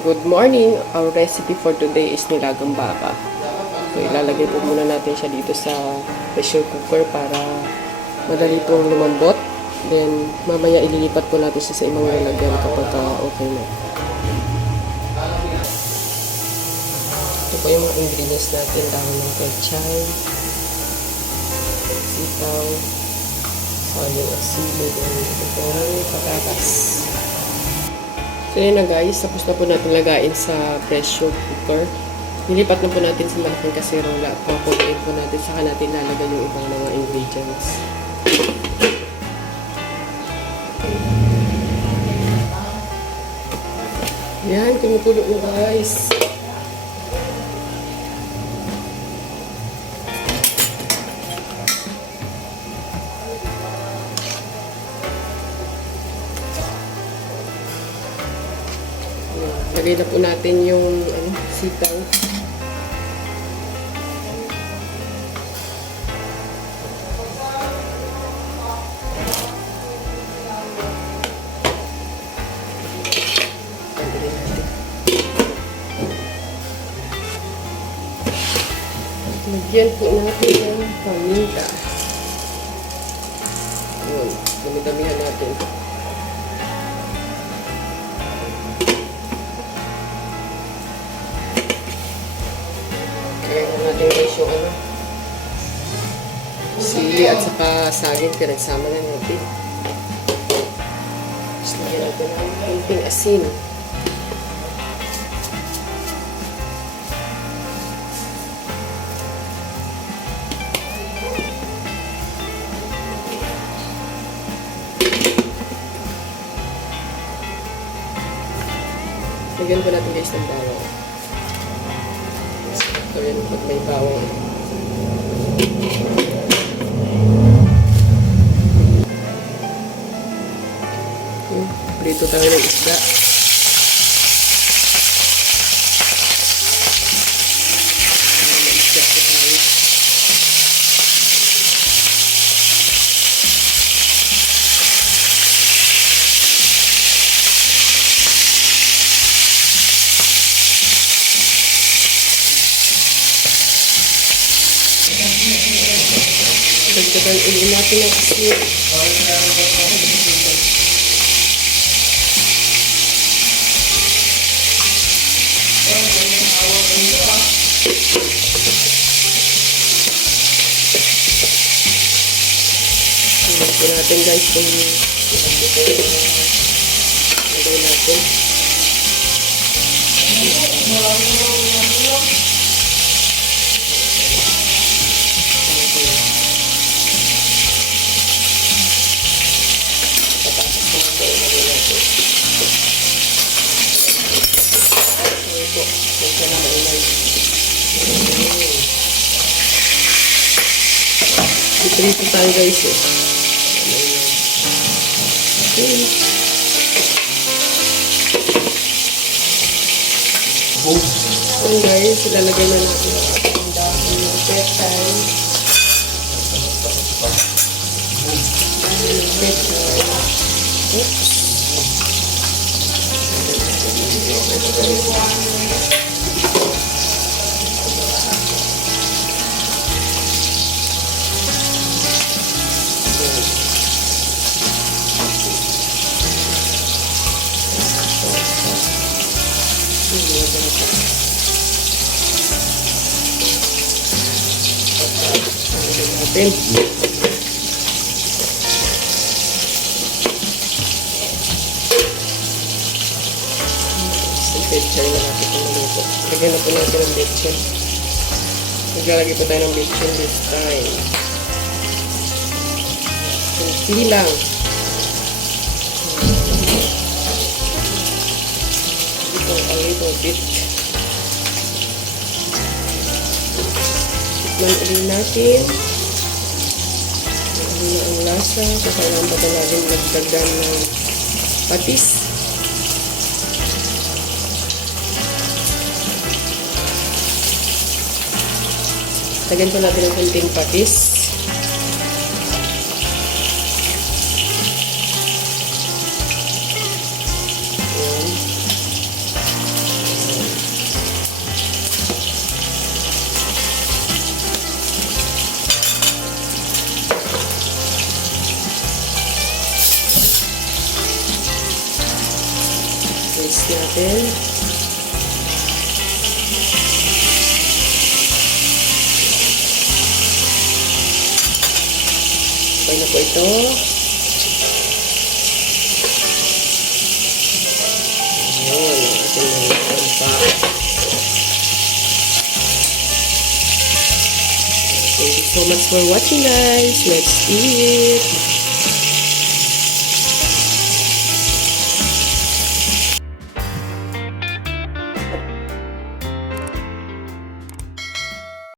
Good morning! Our recipe for today is nilagang baka. So, ilalagay po muna natin siya dito sa pressure cooker para madali pong lumambot. Then, mamaya ililipat po natin siya sa ibang lalagyan kapag okay na. Ito po yung mga ingredients natin. Dahon ng pechay, sitaw, sayang at sili, then ito po patatas. So yun na guys, tapos na po natin lagain sa pressure cooker. Nilipat na po natin sa malaking kaserola. Papuliin po natin, saka natin lalagay yung ibang mga ingredients. Yan, kumukulo na guys. Lagay na po natin yung sitaw. Lagyan po natin ng paminta. Yun, dami-damihan natin. Kaya natin guys yung sili at saka saging, pinagsama na natin. Tapos lagyan natin ng kunting asin. Lagyan po natin guys ng bawang. So yan, pag may bawang. Prito tayo ng isda. Isda po tayo. Dagdagan ulit natin ang asin. Ito natin guys kung lagay natin. Ito tayo guys eh. Okay. So guys, ilalagay na natin ang dahon ng pechay. Oops. Natin. Pechay na natin itong maluto. Lagyan na po natin ang pechay. Maglalagay po tayo ng pechay this time. Kunti lang. Ito a little bit. Tikman ulit natin. Ano na ang lasa. Kailangan pa natin magdagdag ng patis. Lagyan po natin ng kunting patis. Ayan. rice natin. Okay na po ito. Ayan, ang ating nilagang baka. Thank you so much for watching, guys. Let's eat!